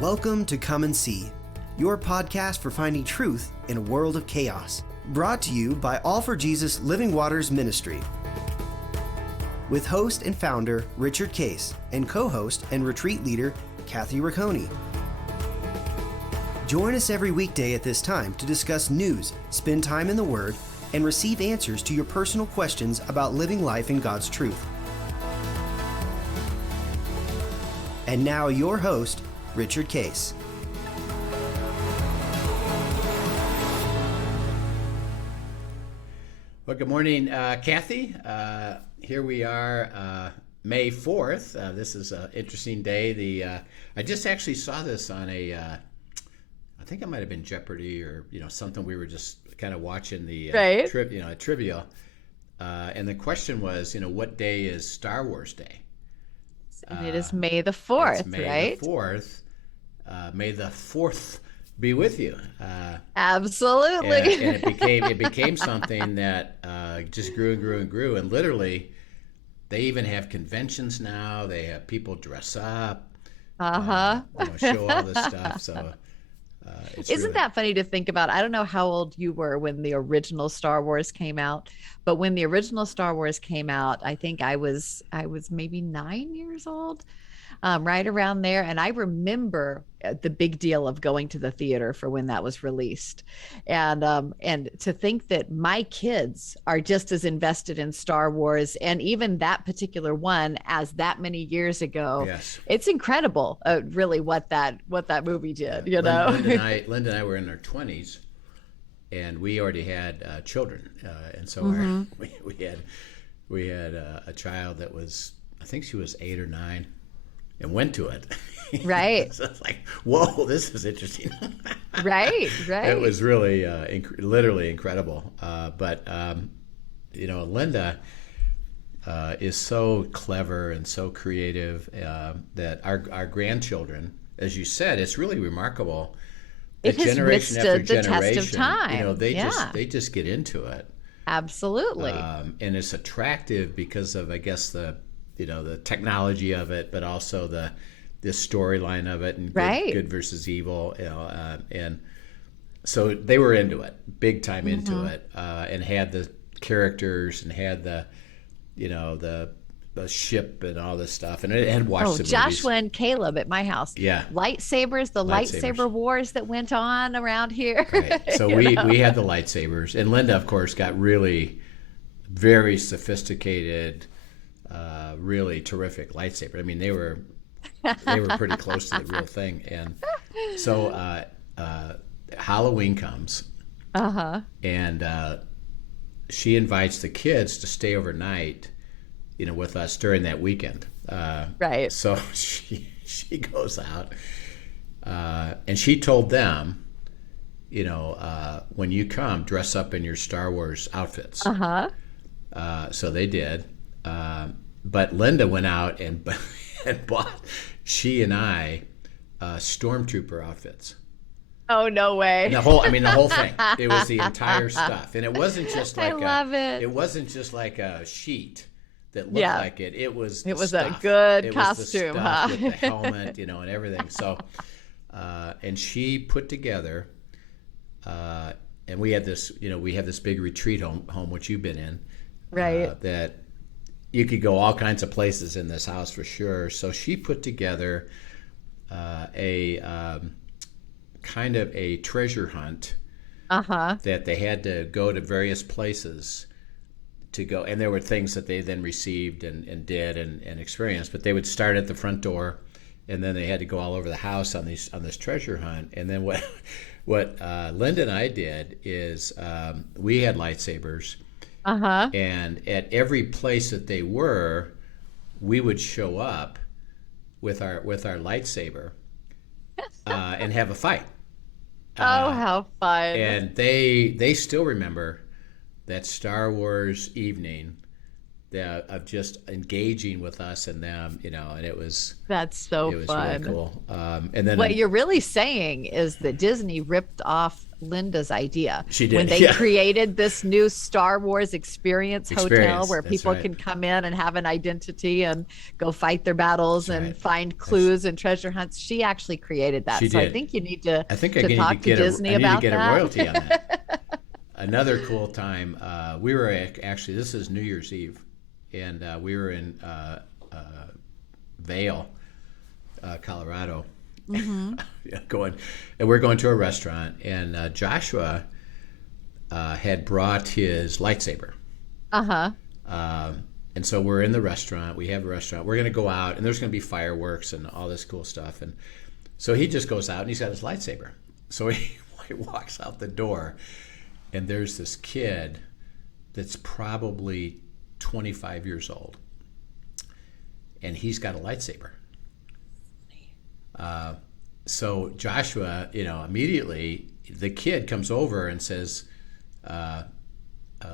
Welcome to Come and See, your podcast for finding truth in a world of chaos. Brought to you by All for Jesus Living Waters Ministry. With host and founder Richard Case and co-host and retreat leader Kathy Ricconi. Join us every weekday at this time to discuss news, spend time in the Word, and receive answers to your personal questions about living life in God's truth. And now your host, Richard Case. Well, good morning, Kathy. Here we are, May 4th. This is an interesting day. I just actually saw this on I think it might have been Jeopardy or something. We were just kind of watching the trivia, and the question was, what day is Star Wars Day? And it is May the 4th, May right? The 4th. May the 4th be with you. Absolutely. And it became something that just grew and grew and grew. And literally, they even have conventions now. They have people dress up, show all this stuff. So Isn't that funny to think about? I don't know how old you were when the original Star Wars came out, but when the original Star Wars came out, I think I was maybe 9 years old. Right around there. And I remember the big deal of going to the theater for when that was released. And to think that my kids are just as invested in Star Wars and even that particular one as that many years ago. Yes. It's incredible, really, what that movie did, Linda and I were in our 20s, and we already had children. And so we had a child that was, I think she was 8 or 9. And went to it. Right. So it's like, whoa, this is interesting. Right. It was really, literally incredible. But Linda is so clever and so creative that our grandchildren, as you said, it's really remarkable. It has withstood the test of time. They just get into it. Absolutely. And it's attractive because of, I guess, the technology of it, but also the storyline of it, and good versus evil, and so they were into it, big time into it, and had the characters and had the ship and all this stuff, and it had watched the Joshua movies. and Caleb at my house. Yeah, lightsaber wars that went on around here. Right. So we had the lightsabers, and Linda, of course, got really very sophisticated. Really terrific lightsaber. I mean, they were pretty close to the real thing. And so Halloween comes, and she invites the kids to stay overnight, with us during that weekend. Right. So she goes out, and she told them, when you come, dress up in your Star Wars outfits. So they did. But Linda went out and bought, she and I, stormtrooper outfits. Oh, no way. The whole thing. It was the entire stuff. And it wasn't just like it wasn't just like a sheet that looked like it. It was a good costume, with the helmet, and everything. So, and she put together, and we had this, we have this big retreat home, which you've been in. Right. That you could go all kinds of places in this house for sure. So she put together a kind of a treasure hunt that they had to go to various places to go. And there were things that they then received and did and experienced. But they would start at the front door, and then they had to go all over the house on this treasure hunt. And then what Linda and I did is we had lightsabers. And at every place that they were, we would show up with our lightsaber and have a fight. How fun! And they still remember that Star Wars evening of just engaging with us and them, and it was fun. Really cool. And then what you're really saying is that Disney ripped off Linda's idea. She did. When they created this new Star Wars experience hotel where people can come in and have an identity and go fight their battles and find clues and treasure hunts. She actually created that. So I think you need to talk to Disney about that. I need to get a royalty on that. Another cool time, we were actually, this is New Year's Eve, and we were in Vail, Colorado. Mm-hmm. We're going to a restaurant, and Joshua had brought his lightsaber. And so we're in the restaurant. We have a restaurant. We're going to go out, and there's going to be fireworks and all this cool stuff. And so he just goes out, and he's got his lightsaber. So he walks out the door, and there's this kid that's probably 25 years old, and he's got a lightsaber. So Joshua, immediately the kid comes over and says,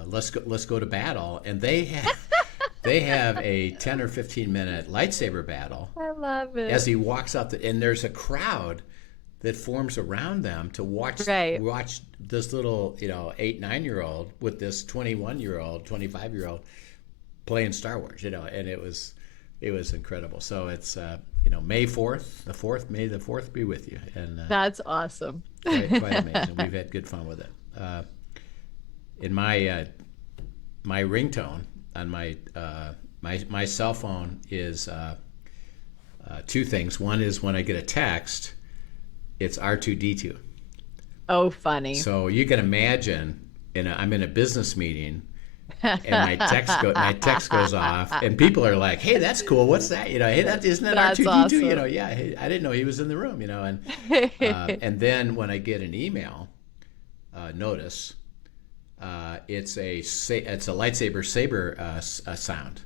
let's go to battle. And they have a 10 or 15 minute lightsaber battle. I love it. As he walks out, and there's a crowd that forms around them to watch this little, 8, 9-year-old with this 21-year-old, 25-year-old playing Star Wars, and it was incredible. So it's, May 4th, May the 4th be with you. And that's awesome. quite amazing. We've had good fun with it. In my ringtone on my cell phone is two things. One is when I get a text, it's R2D2. Oh, funny. So you can imagine, I'm in a business meeting, and my text goes off, and people are like, "Hey, that's cool. What's that? Hey, isn't that R2D2? Awesome. Yeah. Hey, I didn't know he was in the room. And then when I get an email notice, it's a lightsaber saber sound.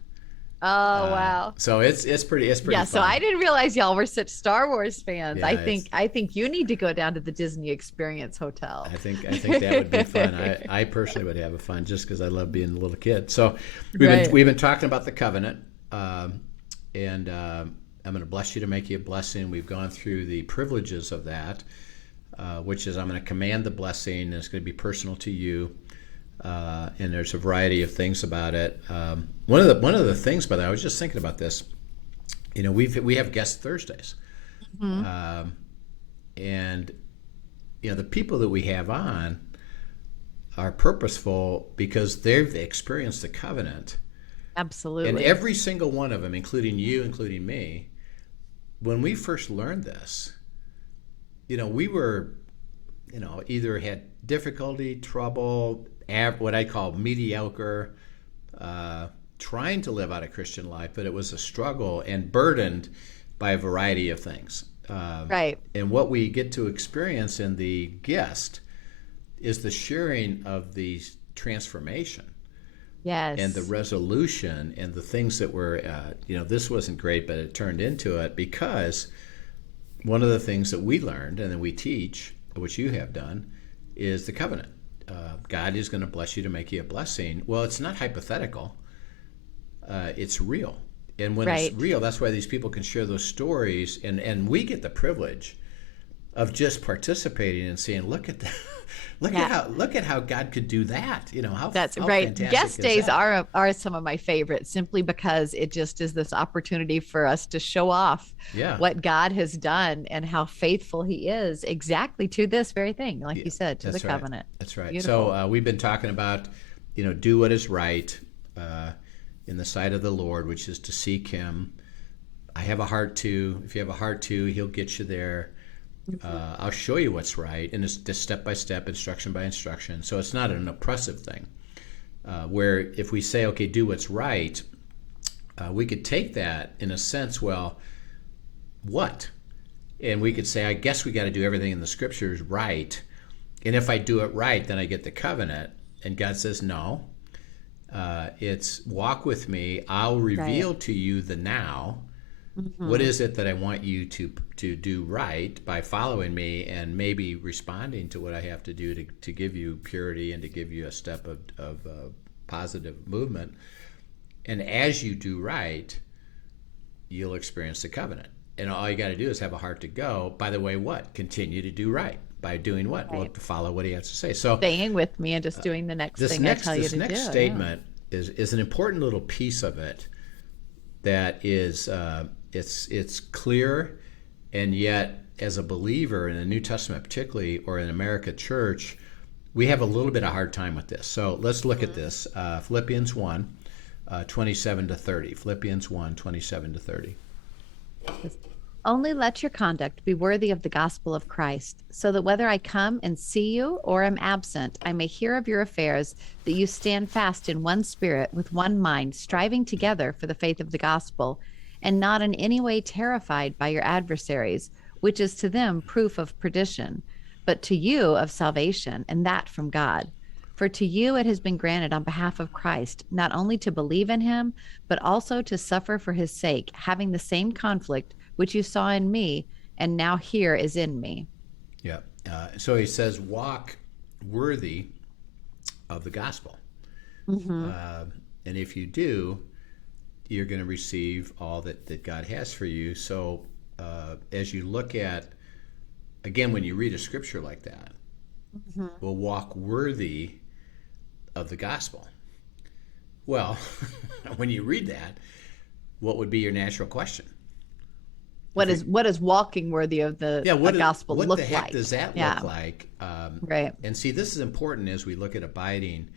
Oh, wow. So it's pretty yeah, fun. So I didn't realize y'all were such Star Wars fans. Yeah, I think you need to go down to the Disney Experience Hotel. I think that would be fun. I personally would have fun just because I love being a little kid. So we've been talking about the covenant, and I'm going to bless you to make you a blessing. We've gone through the privileges of that, which is I'm going to command the blessing, and it's going to be personal to you. And there's a variety of things about it. One of the things, by the way, I was just thinking about this. We have guest Thursdays, and the people that we have on are purposeful because they've experienced the covenant. Absolutely. And every single one of them, including you, including me, when we first learned this, we were, either had difficulty, trouble, what I call mediocre, trying to live out a Christian life, but it was a struggle and burdened by a variety of things. Right. And what we get to experience in the guest is the sharing of the transformation. Yes. And the resolution and the things that were, this wasn't great, but it turned into it because one of the things that we learned and that we teach, which you have done, is the covenant. God is going to bless you to make you a blessing. Well, it's not hypothetical. It's real. And when it's real, that's why these people can share those stories. And we get the privilege of just participating and saying, look at that. Look at how God could do that. That's how right. fantastic Guest is days that? are some of my favorites simply because it just is this opportunity for us to show off what God has done and how faithful he is exactly to this very thing, like you said, to the covenant. That's right. Beautiful. So we've been talking about, do what is right in the sight of the Lord, which is to seek him. I have a heart to. If you have a heart to, he'll get you there. I'll show you what's right, and it's just step by step, instruction by instruction. So it's not an oppressive thing. Where if we say, okay, do what's right, we could take that in a sense. Well, what? And we could say, I guess we got to do everything in the scriptures right. And if I do it right, then I get the covenant. And God says, no. It's walk with me. I'll reveal to you the now. Mm-hmm. What is it that I want you to do right by following me and maybe responding to what I have to do to give you purity and to give you a step of positive movement? And as you do right, you'll experience the covenant. And all you got to do is have a heart to go. By the way, what? Continue to do right. by doing what? Right. Well, to follow what he has to say. So staying with me and just doing the next thing I tell you to do. This next statement is an important little piece of it that is it's clear, and yet as a believer in the New Testament particularly, or in America church, we have a little bit of hard time with this. So let's look at this. Philippians 1, 27 to 30. Philippians 1, 27 to 30. Only let your conduct be worthy of the gospel of Christ, so that whether I come and see you or am absent, I may hear of your affairs, that you stand fast in one spirit, with one mind, striving together for the faith of the gospel, and not in any way terrified by your adversaries, which is to them proof of perdition, but to you of salvation, and that from God. For to you it has been granted on behalf of Christ, not only to believe in him, but also to suffer for his sake, having the same conflict which you saw in me, and now here is in me. Yeah. So he says, walk worthy of the gospel. And if you do, you're going to receive all that God has for you. So as you look at, again, when you read a scripture like that, we'll walk worthy of the gospel. Well, when you read that, what would be your natural question? What is walking worthy of the gospel look like? What the heck does that look like? Right. And see, this is important as we look at abiding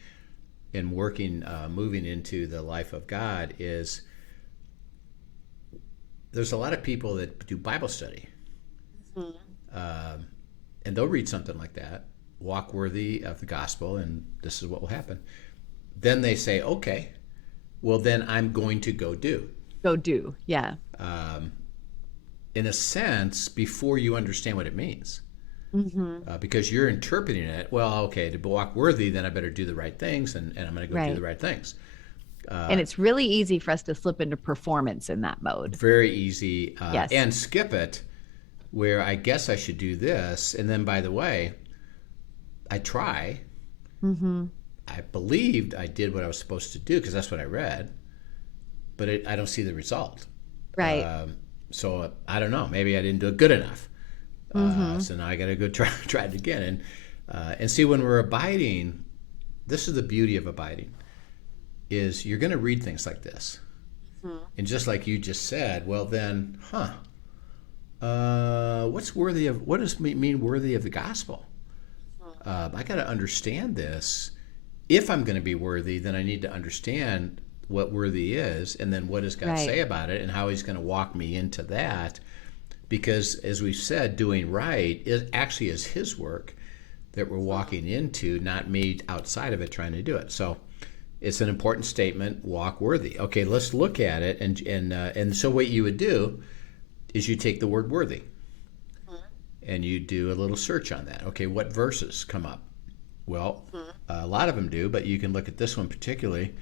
and working, moving into the life of God. Is there's a lot of people that do Bible study, and they'll read something like that, walk worthy of the gospel, and this is what will happen. Then they say, okay, well then I'm going to go do. Go do, yeah. In a sense, before you understand what it means. Because you're interpreting it, well, okay, to walk worthy, then I better do the right things, and I'm going to go do the right things. And it's really easy for us to slip into performance in that mode. Very easy. Yes. And skip it, where I guess I should do this, and then, by the way, I try. I believed I did what I was supposed to do, because that's what I read, but I don't see the result. Right. So I don't know. Maybe I didn't do it good enough. So now I got to go try it again. And see, when we're abiding, this is the beauty of abiding, is you're going to read things like this. And just like you just said, well then, what does it mean worthy of the gospel? I got to understand this. If I'm going to be worthy, then I need to understand what worthy is, and then what does God say about it, and how he's going to walk me into that. Because as we've said, doing right is his work that we're walking into, not me outside of it trying to do it. So it's an important statement, walk worthy. Okay, let's look at it. And so what you would do is you take the word worthy and you do a little search on that. Okay, what verses come up? Well, a lot of them do, but you can look at this one particularly.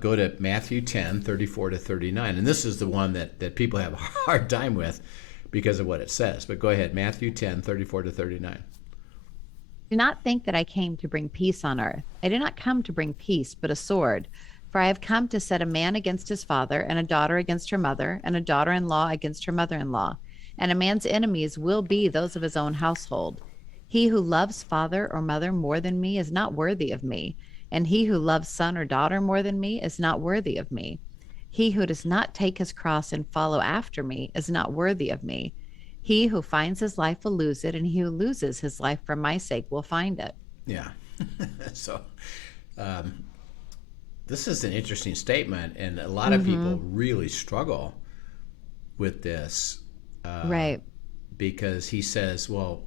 Go to Matthew 10, 34 to 39. And this is the one that people have a hard time with because of what it says. But go ahead, Matthew 10, 34 to 39. Do not think that I came to bring peace on earth. I did not come to bring peace, but a sword. For I have come to set a man against his father, and a daughter against her mother, and a daughter-in-law against her mother-in-law. And a man's enemies will be those of his own household. He who loves father or mother more than me is not worthy of me. And he who loves son or daughter more than me is not worthy of me. He who does not take his cross and follow after me is not worthy of me. He who finds his life will lose it, and he who loses his life for my sake will find it. Yeah. So this is an interesting statement, and a lot of people really struggle with this. Right. Because he says, well,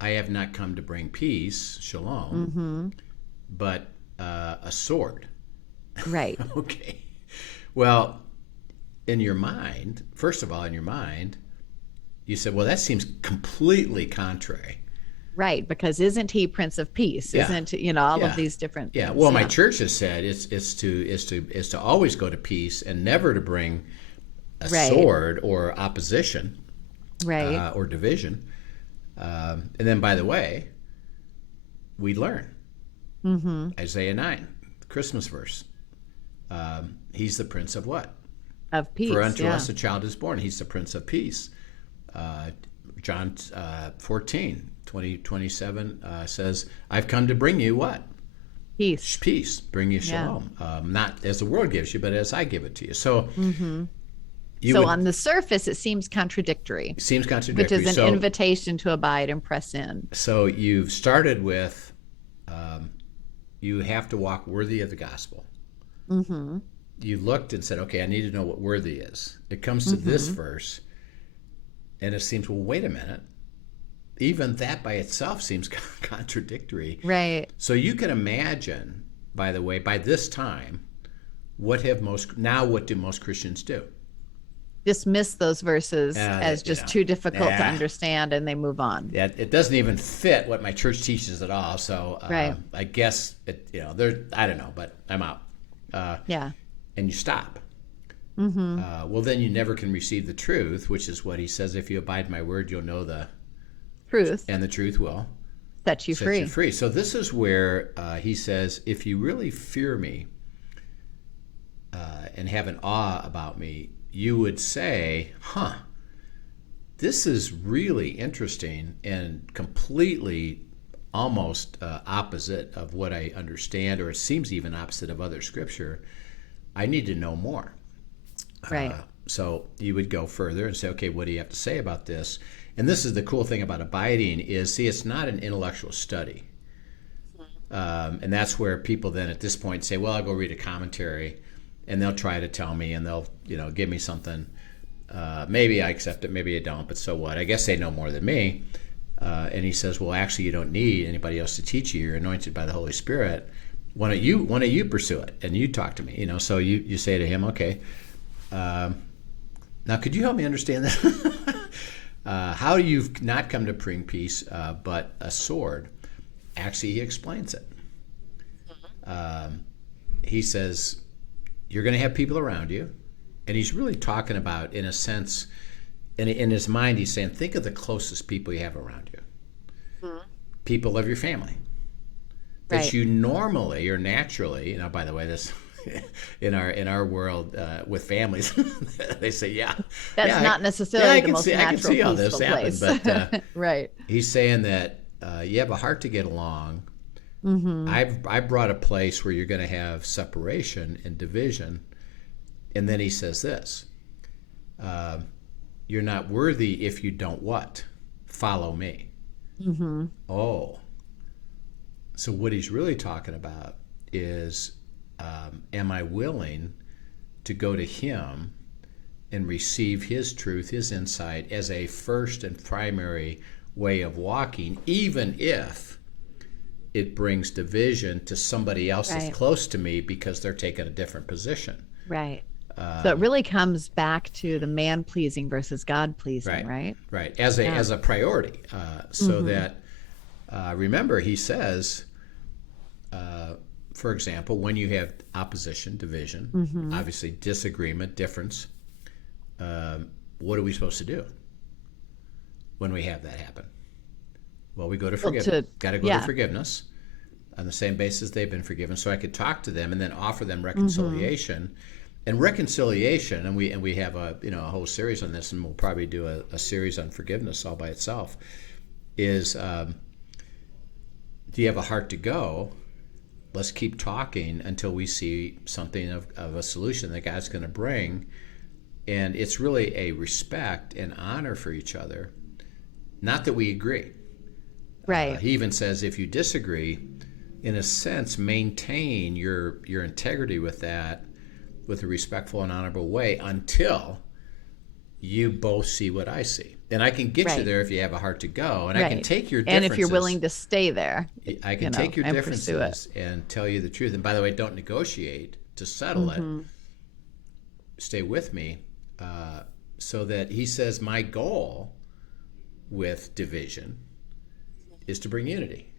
I have not come to bring peace, shalom, but a sword. Right. Okay. Well, in your mind, first of all, you said, well, that seems completely contrary. Right, because isn't he Prince of Peace? Yeah. Isn't all of these different things? Yeah. Well, my church has said it's to always go to peace and never to bring a sword or opposition, or division. And then, by the way, we learn Isaiah 9, the Christmas verse. He's the Prince of what? Of Peace. For unto us a child is born. He's the Prince of Peace. John 14, 27 says, I've come to bring you what? Peace. Peace. Bring you shalom. Not as the world gives you, but as I give it to you. So on the surface, it seems contradictory. Which is an invitation to abide and press in. So you've started with, you have to walk worthy of the gospel. You looked and said, okay, I need to know what worthy is. It comes to this verse, and it seems, well, wait a minute. Even that by itself seems contradictory. Right. So you can imagine, by the way, by this time, what do most Christians do? Dismiss those verses as just too difficult to understand, and they move on. Yeah, it doesn't even fit what my church teaches at all. So I guess I don't know, but I'm out. And you stop. Well, then you never can receive the truth, which is what he says: if you abide in my word, you'll know the truth, and the truth will set you free. So this is where he says, if you really fear me and have an awe about me, you would say, this is really interesting and completely almost opposite of what I understand, or it seems even opposite of other scripture. I need to know more. Right. So you would go further and say, okay, what do you have to say about this? And this is the cool thing about abiding is, see, it's not an intellectual study. And that's where people then at this point say, well, I'll go read a commentary, and they'll try to tell me, and they'll give me something. Maybe I accept it, maybe I don't, but so what? I guess they know more than me. And he says, well, actually, you don't need anybody else to teach you. You're anointed by the Holy Spirit. Why don't you pursue it, and you talk to me? So you say to him, okay, now could you help me understand that? How you've not come to bring peace, but a sword. Actually, he explains it. He says, you're going to have people around you, and he's really talking about, in a sense, in his mind, he's saying, think of the closest people you have around you. People of your family. That you normally or naturally, by the way, this in our world with families, they say, that's not necessarily the most natural, I can see all this place. Happen, but he's saying that you have a heart to get along. I brought a place where you're going to have separation and division, and then he says this: you're not worthy if you don't what? Follow me. Oh. So what he's really talking about is, am I willing to go to him and receive his truth, his insight, as a first and primary way of walking, even if it brings division to somebody else that's close to me because they're taking a different position. Right. So it really comes back to the man-pleasing versus God-pleasing, right? Right. As a priority. So that, remember, he says, for example, when you have opposition, division, obviously disagreement, difference, what are we supposed to do when we have that happen? Well, we go to forgiveness. Got to go to forgiveness on the same basis they've been forgiven. So I could talk to them and then offer them reconciliation. And reconciliation, and we have a whole series on this, and we'll probably do a series on forgiveness all by itself, is do you have a heart to go? Let's keep talking until we see something of a solution that God's going to bring. And it's really a respect and honor for each other, not that we agree. Right. He even says if you disagree, in a sense, maintain your integrity with that, with a respectful and honorable way, until you both see what I see. And I can get you there if you have a heart to go, and I can take your differences. And if you're willing to stay there. I can take your differences and tell you the truth. And by the way, don't negotiate to settle it. Stay with me. So that he says, my goal with division is to bring unity.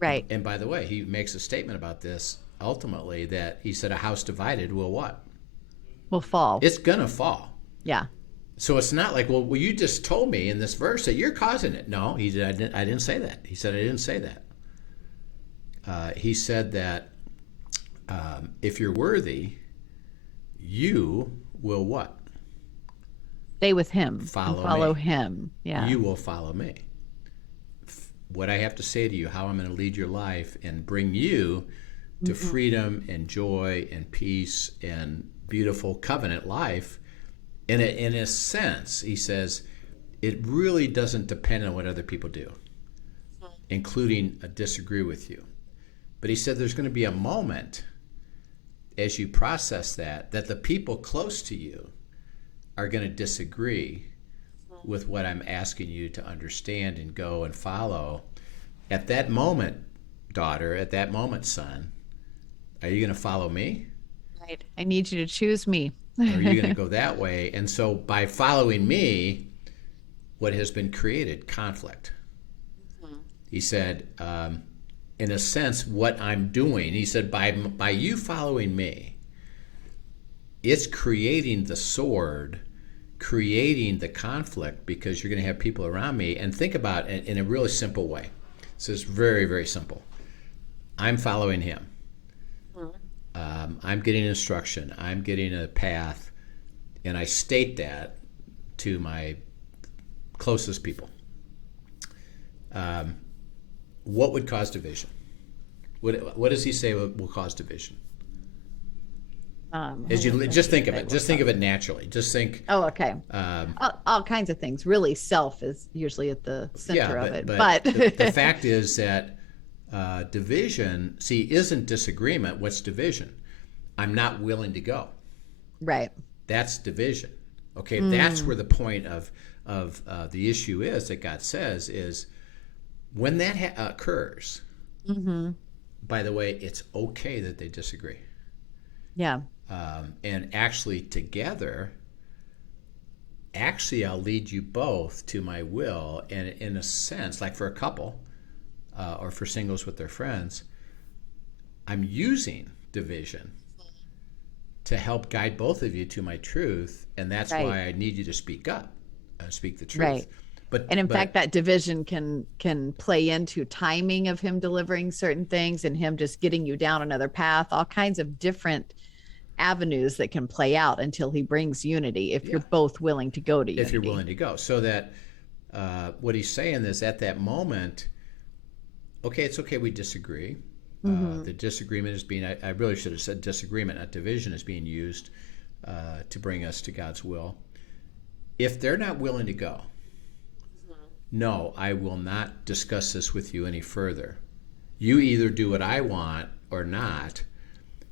Right. And by the way, he makes a statement about this ultimately, that he said a house divided will what? Will fall. It's going to fall. Yeah. So it's not like, well, you just told me in this verse that you're causing it. No, he said, I didn't say that. He said, I didn't say that. He said that if you're worthy, you will what? Stay with him and follow me. him. Yeah. You will follow me. What I have to say to you, how I'm going to lead your life and bring you to freedom and joy and peace and beautiful covenant life. In a sense, he says, it really doesn't depend on what other people do, including disagree with you. But he said there's going to be a moment as you process that the people close to you are going to disagree with what I'm asking you to understand and go and follow. At that moment, daughter, at that moment, son, are you going to follow me? Right. I need you to choose me. Or are you going to go that way? And so by following me, what has been created? Conflict. He said, in a sense, what I'm doing, he said, by you following me, it's creating the sword, creating the conflict, because you're going to have people around me. And think about it in a really simple way. So it's very, very simple. I'm following him. I'm getting instruction. I'm getting a path. And I state that to my closest people. What would cause division? What does he say will cause division? As you just think of it, think of it naturally. Just think. Oh, okay. All kinds of things. Really, self is usually at the center of it. But the fact is that division, isn't disagreement. What's division? I'm not willing to go. Right. That's division. Okay, that's where the point of the issue is that God says is when that occurs. By the way, it's okay that they disagree. Yeah. And actually together, I'll lead you both to my will. And in a sense, like for a couple or for singles with their friends, I'm using division to help guide both of you to my truth. And that's why I need you to speak up, speak the truth. Right. And in fact, that division can play into timing of him delivering certain things and him just getting you down another path, all kinds of different avenues that can play out until he brings unity if you're both willing to go to unity. If you're willing to go. So that what he's saying is at that moment, okay, it's okay we disagree. The disagreement is being, I really should have said disagreement, not division, is being used to bring us to God's will. If they're not willing to go, no, I will not discuss this with you any further. You either do what I want or not.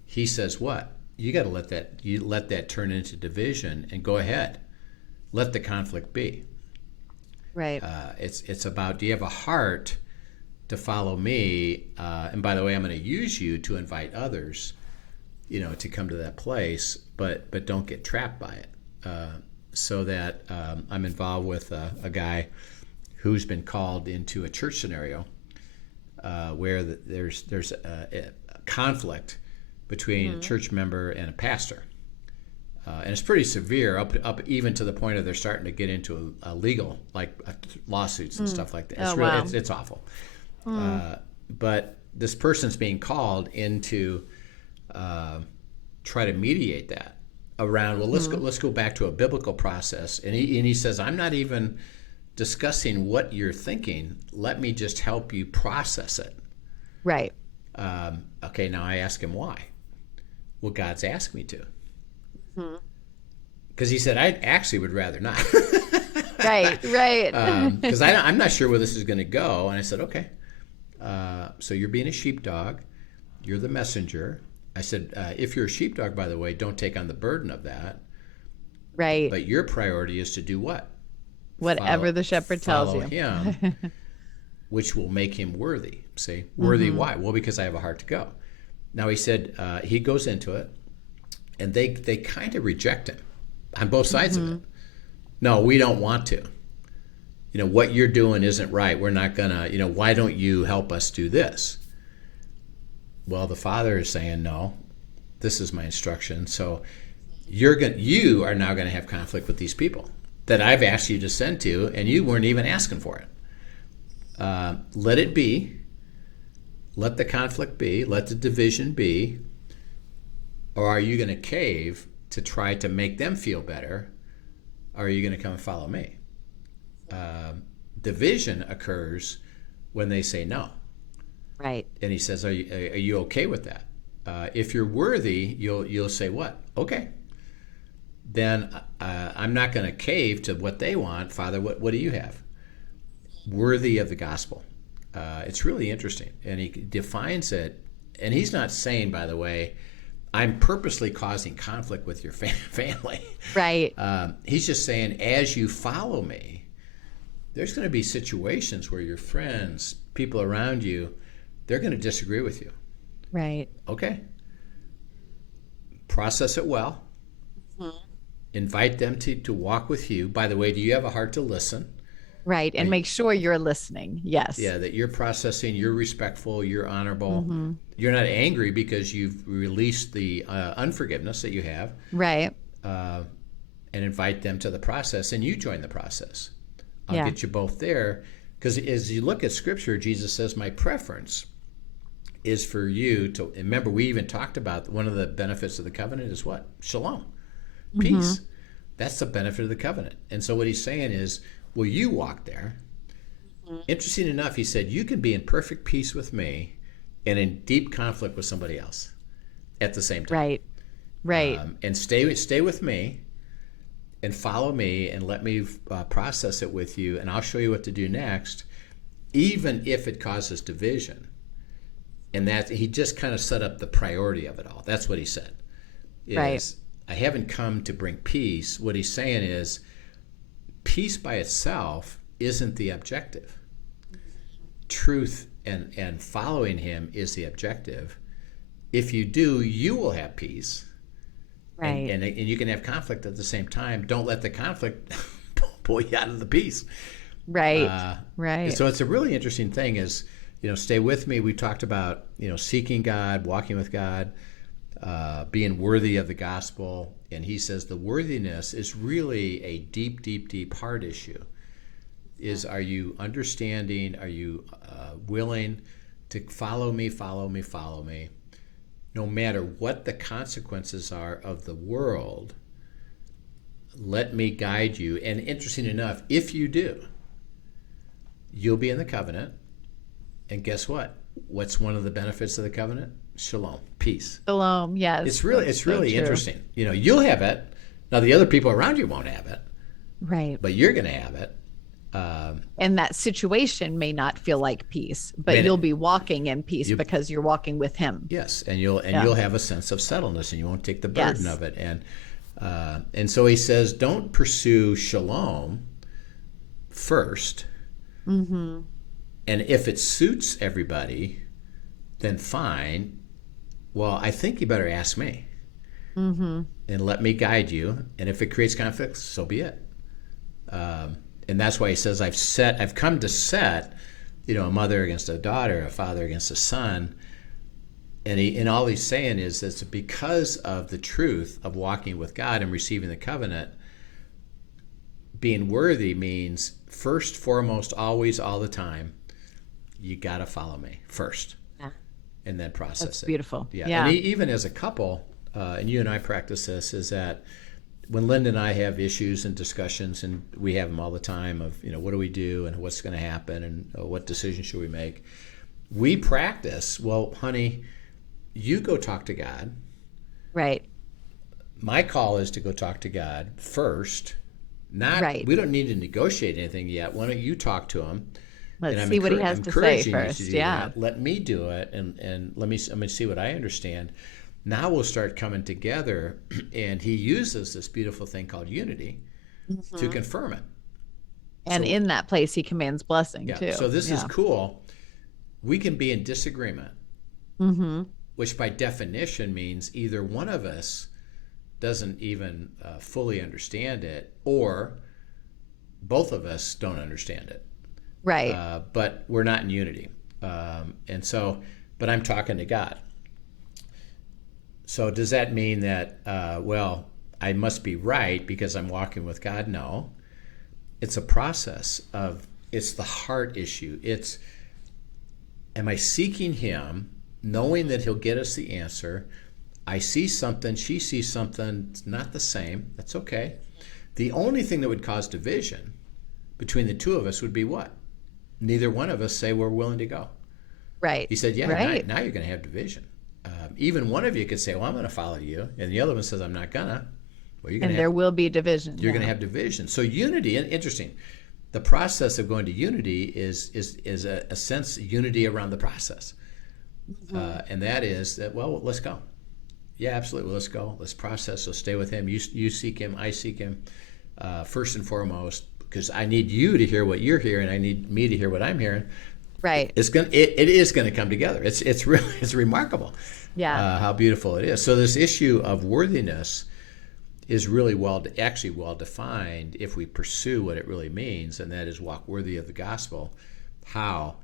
He says what? You got to let that turn into division and go ahead. Let the conflict be. Right. It's about, do you have a heart to follow me? And by the way, I'm going to use you to invite others, to come to that place, but don't get trapped by it. So that I'm involved with a guy who's been called into a church scenario where there's a conflict between a church member and a pastor. And it's pretty severe, up even to the point of they're starting to get into a legal, like lawsuits and stuff like that. It's really, wow. it's awful. But this person's being called in to try to mediate that around, well, let's go back to a biblical process. And he says, I'm not even discussing what you're thinking. Let me just help you process it. Right. Okay, now I ask him why. Well, God's asked me to. Because he said, I actually would rather not. Right. Because I'm not sure where this is going to go. And I said, okay. So you're being a sheepdog. You're the messenger. I said, if you're a sheepdog, by the way, don't take on the burden of that. Right. But your priority is to do what? Whatever the shepherd tells you. Follow him, which will make him worthy. See, worthy why? Well, because I have a heart to go. Now he said he goes into it, and they kind of reject him on both sides of it. No, we don't want to. What you're doing isn't right. We're not gonna. Why don't you help us do this? Well, the father is saying, no, this is my instruction. So you are now going to have conflict with these people that I've asked you to send to, and you weren't even asking for it. Let it be. Let the conflict be. Let the division be. Or are you going to cave to try to make them feel better or are you going to come and follow me? Division occurs when they say no. Right. And he says, are you okay with that? If you're worthy, you'll say what? Okay. Then I'm not going to cave to what they want. Father, what do you have? Worthy of the gospel. It's really interesting. And he defines it. And he's not saying, by the way, I'm purposely causing conflict with your family. Right. He's just saying, as you follow me, there's going to be situations where your friends, people around you, they're going to disagree with you. Right. Okay. Process it well. Mm-hmm. Invite them to walk with you. By the way, do you have a heart to listen? Right. And make sure you're listening. Yes. Yeah, that you're processing, you're respectful, you're honorable. Mm-hmm. You're not angry because you've released the unforgiveness that you have. Right. And invite them to the process, and you join the process. I'll get you both there. Because as you look at Scripture, Jesus says, my preference is for you to, remember, we even talked about one of the benefits of the covenant is what? Shalom. Peace. Mm-hmm. That's the benefit of the covenant. And so what he's saying is, will you walk there? Mm-hmm. Interesting enough, he said, you can be in perfect peace with me and in deep conflict with somebody else at the same time. Right. Right. And stay with me and follow me and let me process it with you, and I'll show you what to do next, even if it causes division. And that he just kind of set up the priority of it all. That's what he said. Right. I haven't come to bring peace. What he's saying is, peace by itself isn't the objective. Truth and following him is the objective. If you do, you will have peace. Right. And you can have conflict at the same time. Don't let the conflict pull you out of the peace. Right. Right. So it's a really interesting thing is, stay with me. We talked about, seeking God, walking with God, being worthy of the gospel. And he says the worthiness is really a deep, deep, deep heart issue. Are you understanding? Are you willing to follow me, follow me, follow me? No matter what the consequences are of the world, let me guide you. And interesting enough, if you do, you'll be in the covenant. And guess what? What's one of the benefits of the covenant? Shalom, peace. Shalom, yes. It's really interesting. You'll have it. Now the other people around you won't have it. Right. But you're going to have it. And that situation may not feel like peace, but you'll be walking in peace because you're walking with him. Yes, and you'll have a sense of settledness, and you won't take the burden of it. And so he says, don't pursue shalom first. Mm-hmm. And if it suits everybody, then fine. Well, I think you better ask me. Mm-hmm. And let me guide you. And if it creates conflict, so be it. And that's why he says, I've come to set, a mother against a daughter, a father against a son. And all he's saying is that because of the truth of walking with God and receiving the covenant, being worthy means first, foremost, always, all the time, you got to follow me first. Yeah. And then process it. That's beautiful. Yeah. And even as a couple, and you and I practice this, is that when Linda and I have issues and discussions, and we have them all the time of, what do we do and what's going to happen and what decision should we make, we practice, well, honey, you go talk to God. Right. My call is to go talk to God first. We don't need to negotiate anything yet. Why don't you talk to him? Let's see what he has to say first. Yeah. Let me do it, and let me see what I understand. Now we'll start coming together, and he uses this beautiful thing called unity to confirm it. And in that place, he commands blessing too. So this is cool. We can be in disagreement, which by definition means either one of us doesn't even fully understand it, or both of us don't understand it. Right. But we're not in unity. But I'm talking to God. So does that mean that, I must be right because I'm walking with God? No. It's a process it's the heart issue. It's, am I seeking him, knowing that he'll get us the answer? I see something, she sees something, it's not the same. That's okay. The only thing that would cause division between the two of us would be what? Neither one of us say we're willing to go. Right. He said, yeah, right. now you're going to have division. Even one of you could say, well, I'm going to follow you. And the other one says, I'm not going to. Well, you're and there will be division. You're going to have division. So unity, and interesting, the process of going to unity is a sense unity around the process. Mm-hmm. And that is that, well, let's go. Yeah, absolutely. Well, let's go. Let's process. Let's stay with him. You seek him. I seek him. First and foremost, because I need you to hear what you're hearing. I need me to hear what I'm hearing. Right. It is going to come together. It's remarkable. Yeah. How beautiful it is. So this issue of worthiness is really well defined if we pursue what it really means, and that is walk worthy of the gospel. How?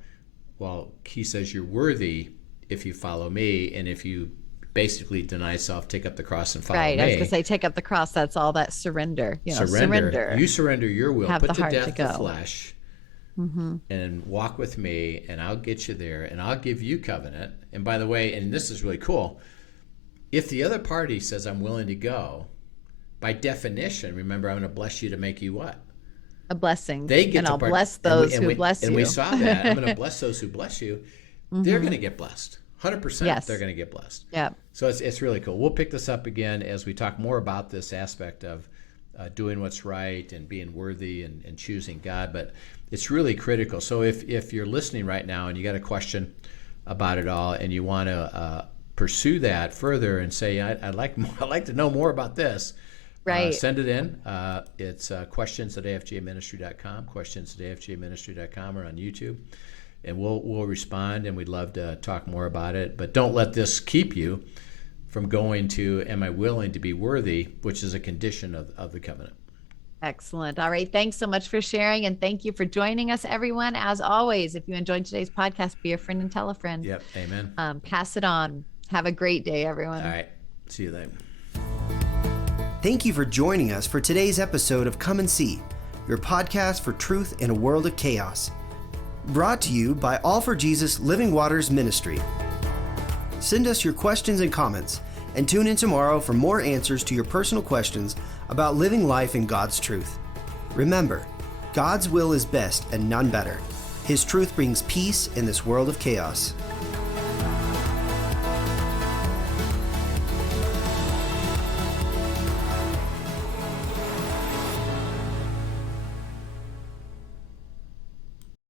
Well, he says you're worthy if you follow me, and if you basically deny self, take up the cross and follow me. Right. I was going to say, take up the cross. That's all that surrender. Surrender. You surrender your will. Have put the to heart death to go. the flesh. Mm-hmm. And walk with me, and I'll get you there, and I'll give you covenant. And by the way, and this is really cool, if the other party says I'm willing to go, by definition, remember, I'm going to bless you to make you what? A blessing. They get and to I'll bless those who bless you. And we saw that. I'm going to bless those who bless you. Mm-hmm. They're going to get blessed. 100%. Yes. They're going to get blessed. Yeah. So it's really cool. We'll pick this up again as we talk more about this aspect of doing what's right and being worthy and choosing God. But it's really critical. So if you're listening right now and you got a question about it all and you want to pursue that further and say, I'd like to know more about this, right? Send it in. It's questions@afjministry.com, questions@afjministry.com, or on YouTube, and we'll respond, and we'd love to talk more about it. But don't let this keep you from going to, am I willing to be worthy, which is a condition of the covenant. Excellent. All right. Thanks so much for sharing. And thank you for joining us, everyone. As always, if you enjoyed today's podcast, be a friend and tell a friend. Yep. Amen. Pass it on. Have a great day, everyone. All right. See you then. Thank you for joining us for today's episode of Come and See, your podcast for truth in a world of chaos. Brought to you by All for Jesus Living Waters Ministry. Send us your questions and comments, and tune in tomorrow for more answers to your personal questions about living life in God's truth. Remember, God's will is best and none better. His truth brings peace in this world of chaos.